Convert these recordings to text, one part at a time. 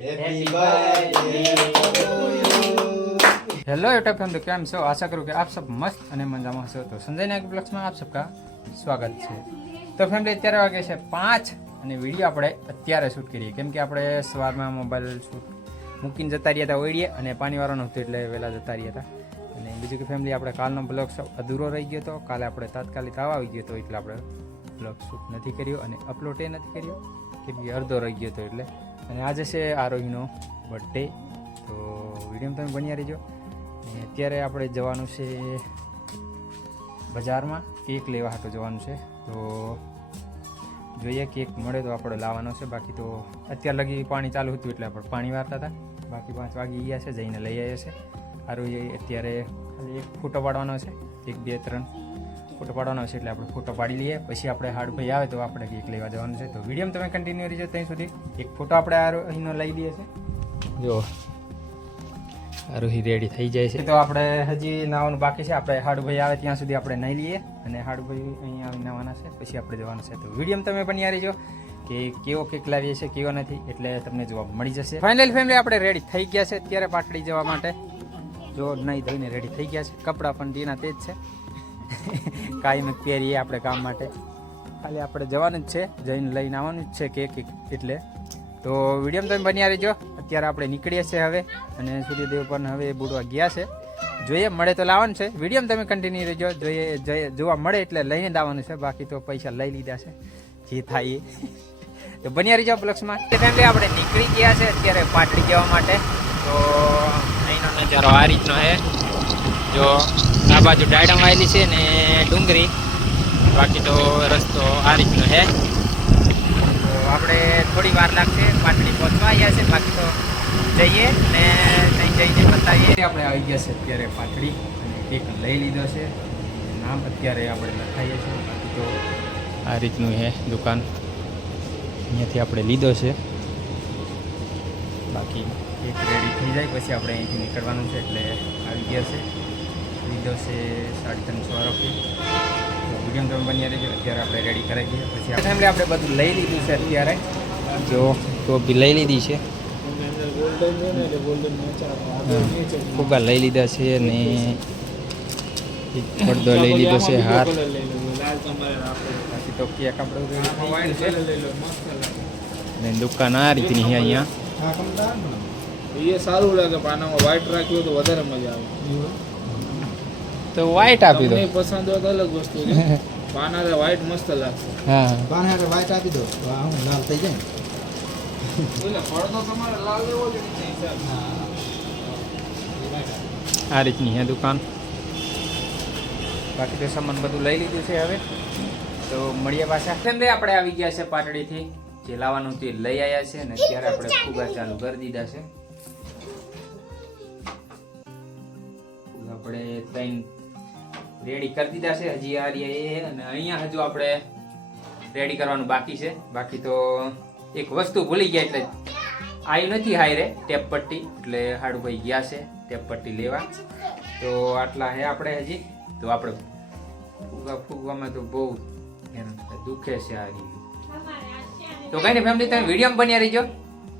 Happy birthday hello YouTube family કેમ છો આશા કરું કે આપ સબ મસ્ત અને મજામાં હશો તો સંજય નાયક બ્લોગ્સમાં આપ સબકા સ્વાગત છે તો ફેમિલી અત્યારે વાગે છે 5 અને વિડીયો આપણે અત્યારે શૂટ કરીએ કેમ કે આપણે સવારમાં મોબાઈલ શૂટ મૂકીને જતા રહ્યા હતા ઓઈડીએ અને પાણીવાળો નહોતું એટલે વહેલા જતા રહ્યા હતા અને બીજું કે ફેમિલી આપણે કાલનો બ્લોગ અધૂરો રહી ગયો હતો કાલે આપણે તાત્કાલિક આવવા આવી ગયો હતો એટલે આપણે બ્લોગ શૂટ નથી કર્યો અને અપલોડ એ નથી કર્યો કેમ કે અડધો રહી ગયો હતો એટલે અને આજે છે આરોહીનો બર્થડે તો વિડીયોમાં તમે બન્યા રહેજો અત્યારે આપણે જવાનું છે બજારમાં કેક લેવા હાટું જવાનું છે તો જોઈએ કેક મળે તો આપણે લાવવાનો છે બાકી તો અત્યાર લગી પાણી ચાલુ હતું એટલે આપણે પાણી વારતા હતા બાકી 5 વાગી ગયા છે જઈને લઈ આવ્યા છે સારું અત્યારે ખાલી એક ફોટો પાડવાનો છે 1 2 3 ફોટો પાડવાનો છે એટલે આપણે ફોટો પાડી લઈએ પછી આપણે હાડભાઈ આવે તો આપણે કેક લેવા જવાનું છે તો વિડીયોમાં તમે કન્ટિન્યુ રહેજો ત્યાં સુધી એક ફોટો આપણે અહીંનો લઈ લઈએ છે જો આરોહી રેડી થઈ જાય છે તો આપણે હજી નાવાનું બાકી છે આપણે હાડુભાઈ આવે ત્યાં સુધી આપણે નાહી લઈએ અને હાડુભાઈ અહીંયા આવી નાવાના છે પછી આપણે જવાનું છે તો વિડીયોમાં તમે બન્યા રહેજો કે કેવો કેક લાવીએ છીએ કેવો નથી એટલે તમને જવાબ મળી જશે ફાઇનલ ફેમિલી આપણે રેડી થઈ ગયા છે અત્યારે પાટડી જવા માટે જો નહીં ધોઈને રેડી થઈ ગયા છે કપડાં પણ તેના તે જ છે કાંઈ નથી પહેરીએ આપણે કામ માટે ખાલી આપણે જવાનું જ છે જઈને લઈને આવવાનું જ છે કેક એટલે તો વિડીયોમાં તમે બન્યા રહેજો અત્યારે આપણે નીકળીએ છીએ હવે અને સૂર્યદેવ પણ હવે બુડવા ગયા છે જોઈએ મળે તો લાવવાનું છે વિડીયોમાં તમે કન્ટિન્યુ રહેજો જોઈએ જોવા મળે એટલે લઈને જ આવવાનું છે બાકી તો પૈસા લઈ લીધા છે જે થાય તો બન્યા રહેજો બ્લોગ્સમાં તે ફેમિલી આપણે નીકળી ગયા છે અત્યારે પાટડી જવા માટે તો અહીંનો નજારો આ રીતનો છે જો આ બાજુ ડાયડમ આવેલી છે ને ડુંગરી બાકી તો રસ્તો આ રીતનો છે આપણે થોડી વાર લાગશે પાટડી પહોંચવા આવ્યા છે બાકી તો જઈએ ને ત્યાં જઈને બતાવીએ આપણે આવી ગયા છે અત્યારે પાટડી અને કેક લઈ લીધો છે નામ અત્યારે આપણે લખાઈએ છીએ બાકી તો આ રીતનું છે દુકાન અહીંયાથી આપણે લીધો છે બાકી કેક રેડી થઈ જાય પછી આપણે અહીંથી નીકળવાનું છે એટલે આવી ગયા છે લીધો છે 350 રૂપિયા વિડીયો તમે બન્યા રહેજો અત્યારે આપણે રેડી કરાવી દઈએ પછી ફેમિલી આપણે બધું લઈ લીધું છે અત્યારે જો ટોપી લઈ લીધી છે ફુગ્ગા લઈ લીધા છે ને પડદો લઈ લીધો છે હાર પછી તો કેક આપણે રેડી થઈ ગયું છે ને દુકાન આ રીતની છે અહીંયા એ સારું લાગે પાનામાં વ્હાઈટ રાખ્યું તો વધારે મજા આવે તો વ્હાઈટ આપી દો પસંદ હોય તો અલગ વસ્તુ છે પાના વ્હાઈટ મસ્ત લાગશે હા પાના વ્હાઈટ આપી દો તો આ હું લાલ થઈ જાય એટલે પડદો તમારે લાલ લેવો જ નહીં હિસાબ આ રીતની છે દુકાન બાકી તો સામાન બધું લઈ લીધું છે હવે તો મળીએ પાછા ફેમિલી આપણે આવી ગયા છે પાટડીથી જે લાવવાનું તે લઈ આવ્યા છે અને અત્યારે આપણે ફુગા ચાલુ કરી દીધા છે આપણે ત્રણ રેડી કરી દીધા છે હજી આ રહ્યા અને અહીંયા હજુ આપણે રેડી કરવાનું બાકી છે બાકી તો એક વસ્તુ ભૂલી ગયા એટલે આવી નથી હાઈ રે ટેપ પટ્ટી એટલે હાડુભાઈ ગયા છે ટેપ પટ્ટી લેવા તો આટલા હે આપણે હજી તો આપણે ફૂગવામાં તો બહુ દુખે છે આ રીતે તો કઈ નહીં ફેમિલી તમે વિડીયોમાં બન્યા રહીજો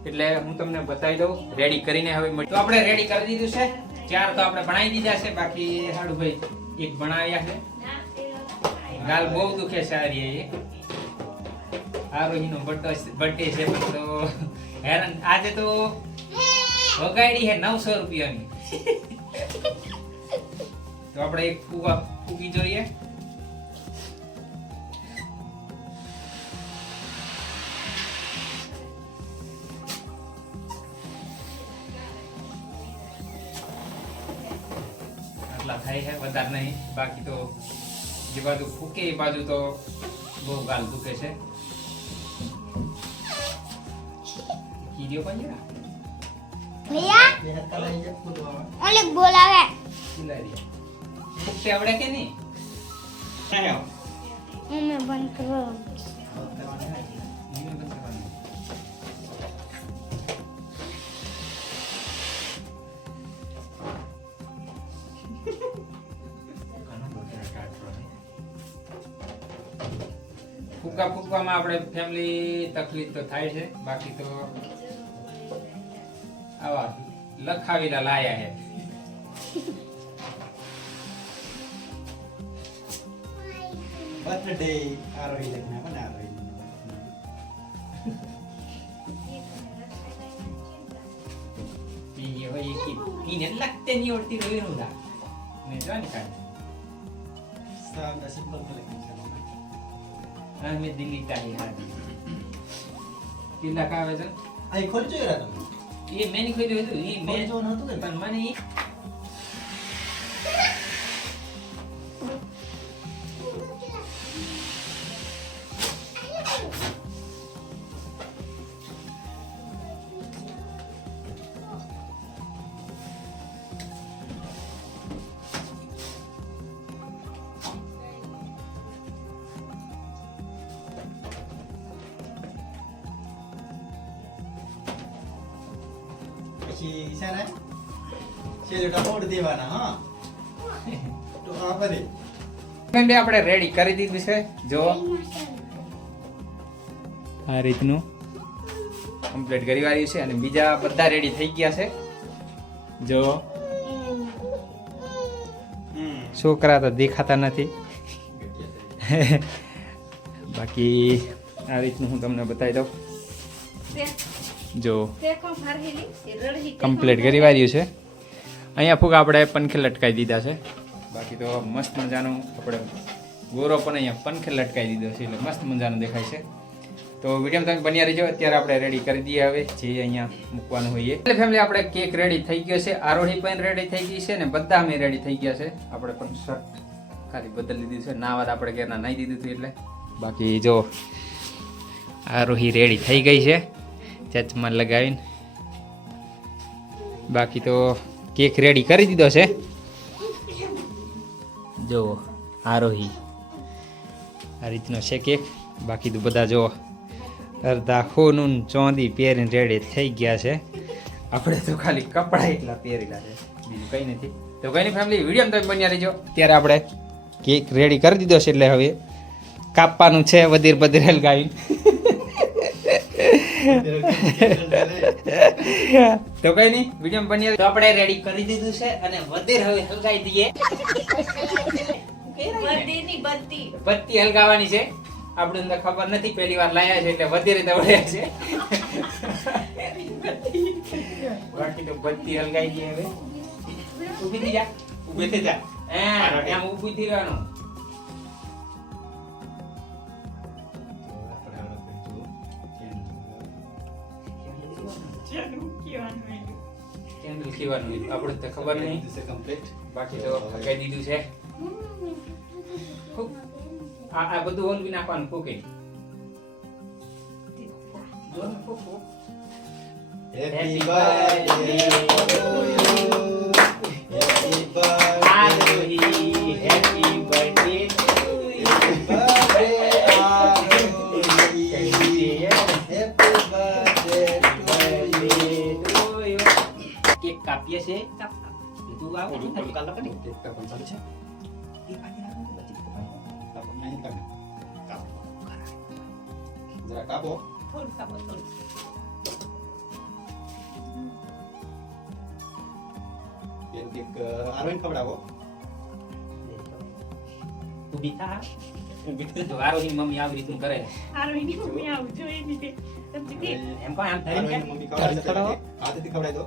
એટલે હું તમને બતાવી દઉં રેડી કરીને હવે તો આપણે રેડી કરી દીધું છે 4 તો આપણે બનાવી દીધા છે બાકી હાડુભાઈ એક બનાવ્યા છે ગાલ બહુ દુખે છે આ રીતે આરોહીનો બર્થડે છે પણ તો હેરાન આજે તો વગાડી છે 900 રૂપિયાની તો આપણે એક ફૂગી જોઈએ આટલા થાય છે વધારે નહીં બાકી તો જે બાજુ ફૂકે એ બાજુ તો બહુ ગાલ દુખે છે કીધો પણ ભૈયા ઓલે બોલાવે ખિલાડી ફૂકતે આવડે કે નહીં અમે બંધ કરો ફૂગવામાં આપણે ફેમિલી તકલીફ તો થાય છે બાકી તો લખાવીલા લાયા હે. બર્થડે આરોહી લખના પણ આરોહી ઈ હોય ઈને લખતે નહીં આવડતી રોઈનું દા ને જોને કાઈ સાદા સિમ્પલ લખના છે અમે દિલ્હી તારી હાદી કિલ્લા કાવે છે આ ખોલી જોઈ રહ્યા તમે એ મેની ખોઈ દીધું ઈ મે ખોલી જોવાનું હતું ને પણ મને ઈ પછી છે ને છેલ્લે મોડ દેવાના હા તો આ બધી ફ્રેન્ડ આપણે રેડી કરી દીધું છે જો આ રીતનું કમ્પ્લીટ કરી વાળ્યું છે અને બીજા બધા રેડી થઈ ગયા છે જો છોકરા તો દેખાતા નથી બાકી આ રીતનું હું તમને બતાવી દઉં જો કમ્પ્લીટ કરી વાળ્યું છે અહીંયા ફૂગ આપણે પંખે લટકાવી દીધા છે બાકી તો મસ્ત મજાનું આપણે ગોરો પણ અહીંયા પંખે લટકાવી દીધો છે એટલે મસ્ત મજાનું દેખાય છે તો વિડીયોમાં તમે બન્યા રહેજો અત્યારે આપણે રેડી કરી દઈએ હવે જે અહીંયા મૂકવાનું હોઈએ એટલે ફેમિલી આપણે કેક રેડી થઈ ગયો છે આરોહી પણ રેડી થઈ ગઈ છે ને બધા અમે રેડી થઈ ગયા છે આપણે પણ શર્ટ ખાલી બદલી દીધું છે નાવા આપણે ઘેરના નાઈ દીધું હતું એટલે બાકી જો આરોહી રેડી થઈ ગઈ છે ચચમાં લગાવીને બાકી તો કેક રેડી કરી દીધો છે જો આરોહી આ રીતનો છે કેક બાકી તો બધા જો અડધા ખોનું ચોંદી પહેરીને રેડી થઈ ગયા છે આપણે તો ખાલી કપડા એટલા પહેરેલા છે બીજું કંઈ નથી તો કંઈ નહીં ફેમિલી વિડીયો તમે બન્યા રહેજો ત્યારે આપણે કેક રેડી કરી દીધો છે એટલે હવે કાપવાનું છે વધીર બધીર હલગાવીને તો કઈ નહીં વિડીયો બની તો આપણે રેડી કરી દીધું છે અને વધેર હવે હલગાવી દઈએ બત્તી હલગાવવાની છે આપણે અંદર ખબર નથી પહેલી વાર લાયા છે એટલે વધેરે દવડ્યા છે બાકી તો બત્તી હલગાવી દઈએ હવે ઊભી થઈ જા ઊભી થઈ જા એમ ઊભી થઈ રહેવાનું કેન્ડલ ખીવાનું આપણે તો ખબર નહીં કમ્પ્લીટ બાકી તો કહી દીધું છે આ બધું ઓલવી નાખવાનું ફૂકે happy birthday happy Aarohi happy birthday cake કાપીએ છે તું આવો કાલ કરી કેક કાપવાનું ચાલુ છે નહીં કાપો જરા કાપો કેક આરોહી ખવડાવો ઊભી થા ઊભી થઈ તો આરોહી મમ્મી આવી રીતનું કરે આરોહીની મમ્મી આવું જોઈએ ને તે એમ પણ આમ ધરીને આરોહી મમ્મી ખવડાવે છે હાથેથી ખવડાવી દો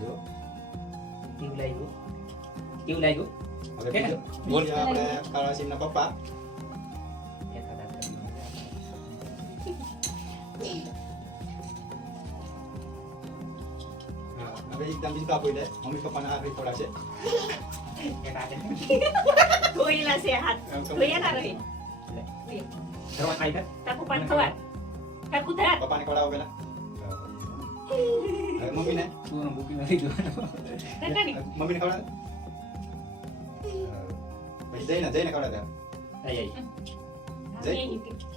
જો કેવું લાગ્યું હવે બીજો બોલ આપણે કાળાસીમના પપ્પા હવે એકદમ બીજું કાપી દે મમ્મી પપ્પાને આરોહી ખવડાવશે ધોયેલા છે હાથ ધોયા ના રહી તાપુ પાન ખવાર તાપુ ધરા પપ્પાને ખવડાવો પેલા હવે મમ્મીને નટાની મમ્મીને ખવડાવે પછી જઈને ખવડાવે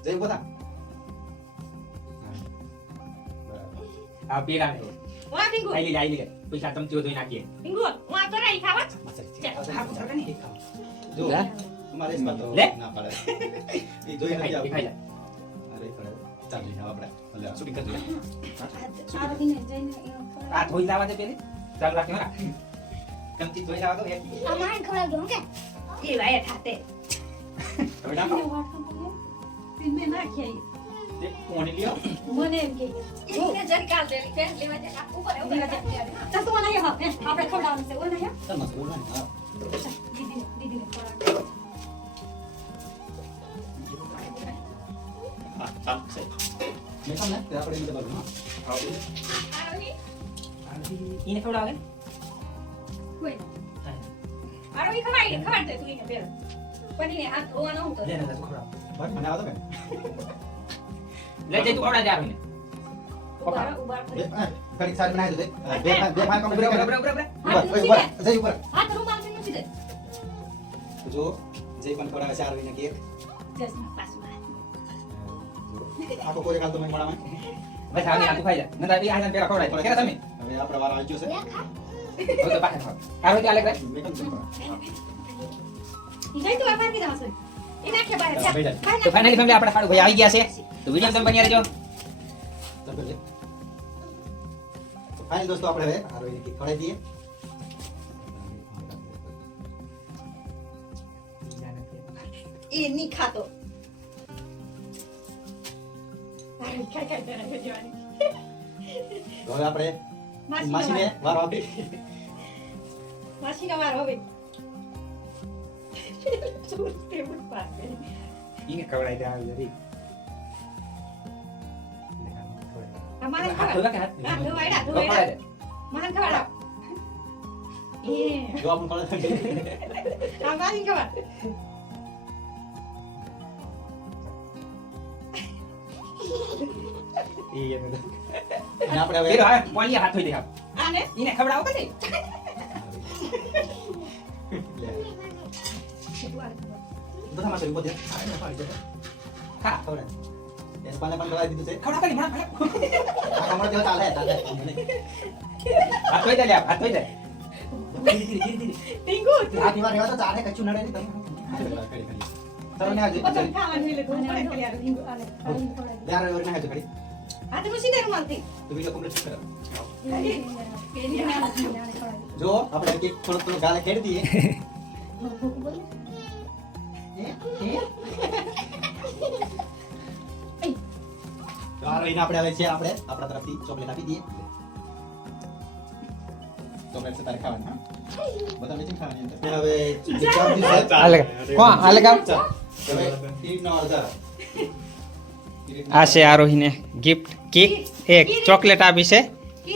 જય બોલા આ પેલા વા ટીંગુ આઈ લે પૈસા ચમચીઓ ધોઈ નાખીએ ટીંગુ વા તો રહી ખાવા જો તમારે ઇસ્માત તો લે. ના પાડે એ જોઈ નથી આવતું. ખાઈ જા અરે ખવડાવે. ચાલ લઈને આવો આપણે એટલે શૂટિંગ કરજો આ ધોઈ લાવા દે પેલી ચાલ રાખી મારા કમતી જોઈ જાવ તો એક આ માન ખવડાવ દો કે એ વાય થાતે હવે નાખો મેં નાખી તે કોણી લ્યો મને એમ કે એને જરી કાલ દે કે લેવા દે ઉપર ઉપર ચાલ તું આયા આપણે ખવડાવવાનું છે ઓના હે ચાલ મસ્ત બોલ હા દીદી ખવડાવ હા ચાલ સહી મેં તમને તે આપણે એને દબાવ હા આરોહી ઈને ખવડાવે કોઈ આરોહી ખવાડ દે તું એને પેલા પનીને હાથ ધોવાનો હું તો લે ને તું ખવડાવ બસ મને આવતો કે લે જઈ તું ખવડા દે આવીને ઉભા ઉભા કડી સારી બનાવી દે બે ફાન કમ બરાબર કરી બરાબર બરાબર ઉપર જઈ ઉપર હાથ રૂમાલ થી નથી દે જો જે પણ ખવડાવે છે આરવીને કેક જસ પાસમાં આખો કોઈ કાલ તો મેં મોડામાં બસ આવી આ તું ખાઈ જા નતા એ આને પેલા ખવડાય કે તમે હવે આપણો વારો આવી ગયો છે હવે તો પાછા ખાવ આરો ચાલે કરે મેં કેમ છું ઈ તો આફા કી દાસો ઈ નાખે બહાર તો ફાઇનલી ફેમિલી આપણા સાડુ ભાઈ આવી ગયા છે તો વિડિયો તમે બન્યા રહેજો ચાલ લે તો ફાઇનલ દોસ્તો આપણે હવે આરવીને કેક ખવડાવી દઈએ એ ની ખાતો આરોહી ખાઈ ખાઈ તને ભેજવાની તો હવે આપણે માસીને વારો આપી માસીનો વારો હવે તે બુટ પાસે ઈને ખવડાઈ દે આવી જરી અમારે હાથ ખબર ધોવા કે હાથ હા ધોવાયડા તો ખવડાય દે મને ખબર એ જો આપણું ખવડાવી અમારી ખબર અને આપણે હવે પેલો હા પોલિયા હાથ ધોઈ દે આપ આને ઈને ખવડાવો કે બધા માં કરી બોલ હા ખવડાવી એસ પાને પણ ખવડાવી દીધું છે ખવડાવ કરી મને આ કમર જેવો ચાલે ચાલે હાથ ધોઈ દે લે હાથ ધોઈ દે ધીરે ધીરે ધીરે ટીંગુ આ દીવાર રહેવા તો ચાલે કચ્છું નડે નહીં તમે ચલો ને આજે પતંગ ખાવાનું એટલે ધોવું પડે કે યાર ટીંગુ આને યાર હવે ના હજુ કરી આ તો સીધે રૂમાલથી તો વિડિયો કમ્પ્લીટ કરો પેલી જો આપણે કેક થોડો ગાલે ખેડી દઈએ તો આ રહીને આપણે હવે છે આપણે આપણા તરફથી ચોકલેટ આપી દઈએ ચોકલેટ છે તારે ખાવાની હા બધા મેચિંગ ખાવાની અંદર હવે વિચાર દિવસે હાલે કોણ હાલે કામ હવે ઈડનો અડધા આ છે આરોહીને ગિફ્ટ કેક એક ચોકલેટ આપી છે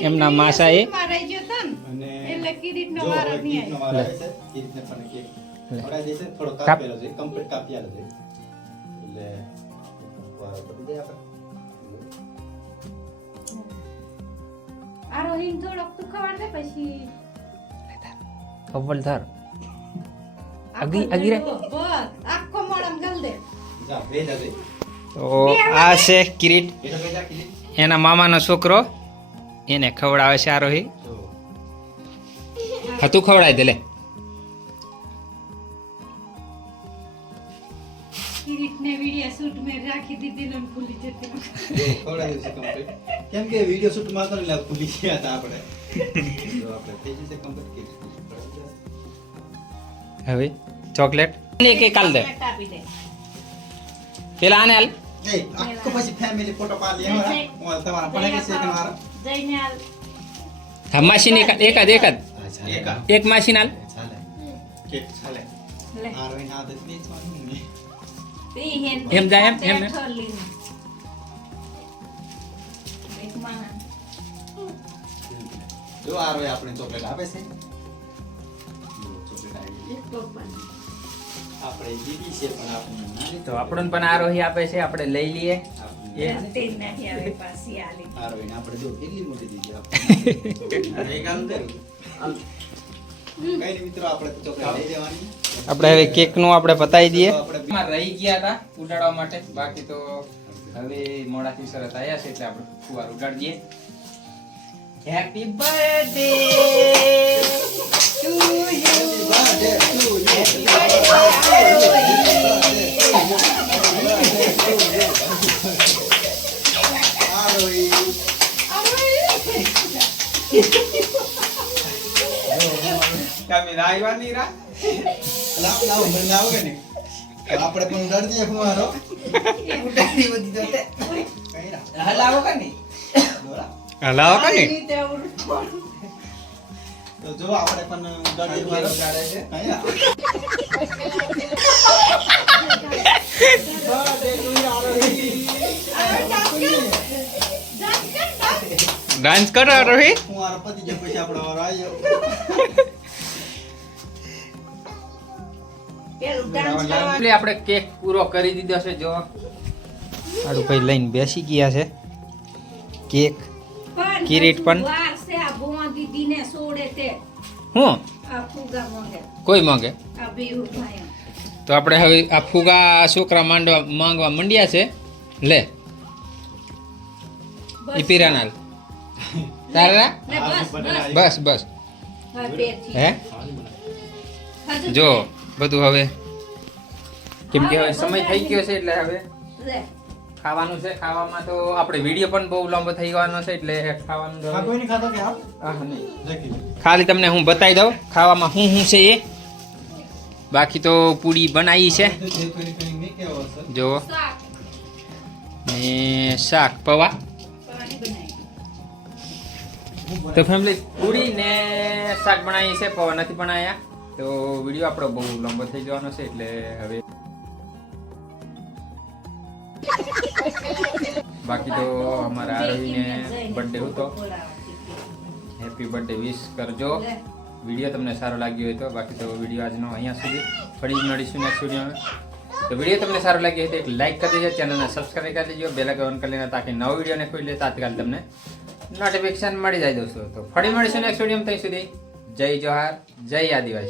એમના માસાએ મારાઈ ગયો તન અને એટલે કિરીટનો જો વારો હવે નહીં કેકનો વારો આવે છે કિરીટને પણ કેક ખવડાવી દેશે થોડો કાપ. કાપેલો છે કમ્પ્લીટ કાપી આલો છે એટલે વારો પતી જાય આપણે આરોહીન થોડોક તું ખવાડ દે પછી અવ્વલ ધાર આખો અગી રે. બસ આખો મોડમ ગલ દે જા ભેજ આવે તો આ છે કિરીટ બેટા ભેજા કિરીટ એના મામાનો છોકરો એને ખવડાવે છે આરોહી જો હા તું ખવડાવી દે લે કિરીટને વિડિયો શૂટ મે રાખી દીધી ને ભૂલી જતી ખવડાવી છે કમ્પ્લીટ કેમ કે વિડિયો શૂટ માં તો ને ભૂલી ગયા હતા આપણે જો આપણે થઈ જશે કમ્પ્લીટ કેક હવે ચોકલેટ એક એક કાલ દે આપી દે પેલા આને હાલ એ આખો પછી ફેમિલી ફોટો પાડી લેવા હું તમારા પણ કે છે કે મારા જઈને હાલ હા માસીને એકાદ એક માસીને હાલ ચાલે કેક ચાલે લે આ રોઈ ના દે ની છોની ને પી હેન એમ જાય, એમ. એક માના જો આ રોઈ આપણે ચોકલેટ આપે છે જો ચોકલેટ આવી ગઈ. એક ટોપન આપણે દીદી છે પણ આપણે નાની તો આપણને પણ આરોહી આપે છે આપણે લઈ લઈએ આપણે એ તે નહીં આવે પાછી આલી આ રોઈને આપણે જો કેટલી મોટી દીદી આપણે એક કામ કરું કઈ નહીં મિત્રો આપણે તો ચોકલેટ લઈ લેવાની આપણે હવે કેકનું આપણે પતાવી દઈએ તો આપણે એમાં રહી ગયા હતા ઉડાડવા માટે બાકી તો હવે મોડાથી શરત આવ્યા છે એટલે આપણે ફુવાર ઉડાડી દઈએ હેપી બર્થડે ટુ યુ આ રોઈ તમે આવ્યા નહીં રા લાવો મને લાવો કે નહીં તો આપણે પણ ઉડાડી દઈએ ફુવારો ઉડાડી બધી જોતે કઈ ના લાવો કે નહીં બોલા હલાવો કે નહીં તો જો આપણે પણ ઉડાડી ફુવારો ઉડાડે છે કઈ ના ડાન્સ કરો રોહિત ફુવારો પતી જાય પછી આપણો વારો આવી જાવ પેલું ડાન્સ કરવા એટલે આપણે કેક પૂરો કરી દીધો છે જો આડું ભાઈ લઈને બેસી ગયા છે કેક પણ કિરીટ પણ. વાર છે આ ભુવા દીદીને સોડે તે હું આ ફુગા માંગે કોઈ માંગે આ બેઉ ભાઈ તો આપણે હવે આ ફુગા છોકરા માંગવા મંડ્યા છે લે ઈ પીરાનાલ તારા ને બસ બસ બસ બસ હા પેથી હે હજુ જો બધું હવે કેમ કે હવે સમય થઈ ગયો છે એટલે હવે લે ખાવાનું છે ખાવામાં તો આપણે વિડીયો પણ બહુ લાંબો થઈ ગવાનો છે એટલે ખાવાનું તો આ કોઈ નહીં ખાતો કે આપ હા, નહીં. દેખી લે ખાલી તમને હું બતાવી દઉં ખાવામાં શું શું છે એ બાકી તો પૂરી બનાવી છે તો જે કોઈ મે કેવો છે જો શાક ને શાક પૌવા પાણી બનાવી તો ફેમિલી પૂરી ને શાક બનાવી છે પૌવા નથી બનાવ્યા તો વિડીયો આપણો બહુ લાંબો થઈ જવાનો છે એટલે હવે બાકી તો અમારા આરોહીને બર્થડે હતો હેપી બર્થડે વિશ કરજો વિડીયો તમને સારો લાગ્યો હોય તો બાકી તો વિડીયો આજનો અહીંયા સુધી ફરી મળીશું નેક્સ્ટ વિડીયોમાં તો વિડીયો તમને સારો લાગ્યો હોય તો એક લાઈક કરી દેજો ચેનલને સબસ્ક્રાઈબ કરી દેજો બેલ આઇકન ઓન કરી લેना તાકી નવો વિડીયો ને કોઈ લે તાત્કાલ તમને નોટિફિકેશન મળી જાય દોસ્તો તો ફરી મળીશું નેક્સ્ટ વિડીયોમાં ત્યાં સુધી જય જોહાર જય આદિવાસી